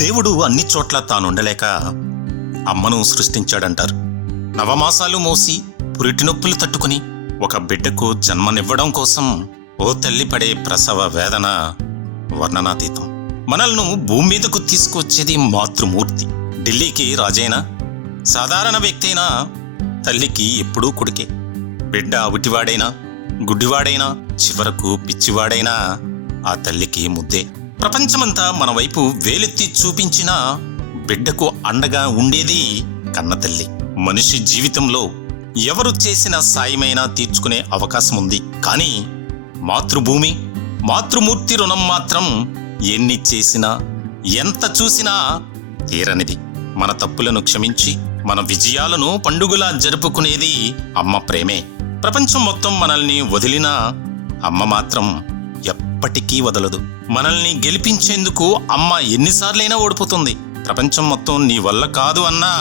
దేవుడు అన్ని చోట్ల తానుండలేక అమ్మను సృష్టించాడంటారు. నవమాసాలు మోసి పురిటి నొప్పులు తట్టుకుని ఒక బిడ్డకు జన్మనివ్వడం కోసం ఓ తల్లి పడే ప్రసవ వేదన వర్ణనాతీతం. మనల్ని భూమి మీదకు తీసుకొచ్చేది మాతృమూర్తి. ఢిల్లీకి రాజైనా, సాధారణ వ్యక్తి అయినా తల్లికి ఎప్పుడూ కొడుకే. బిడ్డ అవిటివాడైనా, గుడ్డివాడైనా, చివరకు పిచ్చివాడైనా ఆ తల్లికి ముద్దే. ప్రపంచమంతా మన వైపు వేలెత్తి చూపించినా బిడ్డకు అండగా ఉండేది కన్నతల్లి. మనిషి జీవితంలో ఎవరు చేసిన సాయమైనా తీర్చుకునే అవకాశం ఉంది. కానీ మాతృభూమి, మాతృమూర్తి రుణం మాత్రం ఎన్ని చేసినా, ఎంత చూసినా తీరనిది. మన తప్పులను క్షమించి మన విజయాలను పండుగలా జరుపుకునేది అమ్మ ప్రేమే. ప్రపంచం మొత్తం మనల్ని వదిలినా అమ్మ మాత్రం ఎప్పటికీ వదలదు. మనల్ని గెలిపించేందుకు అమ్మ ఎన్నిసార్లైనా ఓడిపోతుంది. ప్రపంచం మొత్తం నీ వల్ల కాదు అన్నా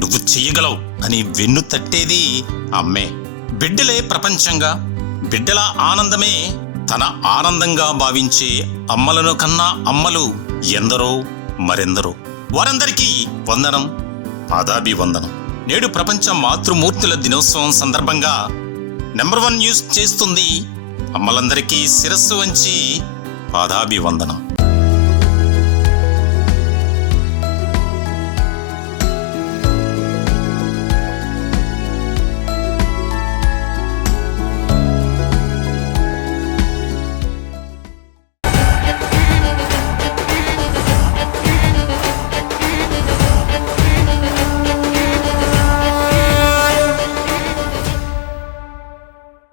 నువ్వు చెయ్యగలవు అని వెన్ను తట్టేది అమ్మే. బిడ్డలే ప్రపంచంగా, బిడ్డల ఆనందమే తన ఆనందంగా భావించే అమ్మలను కన్నా అమ్మలు ఎందరో మరెందరో. వారందరికీ వందనం, పాదాభివందనం. నేడు ప్రపంచ మాతృమూర్తుల దినోత్సవం సందర్భంగా నంబర్ 1 న్యూస్ చేస్తుంది. అమ్మలందరికీ శిరస్సు వంచి పాదాభివందనం.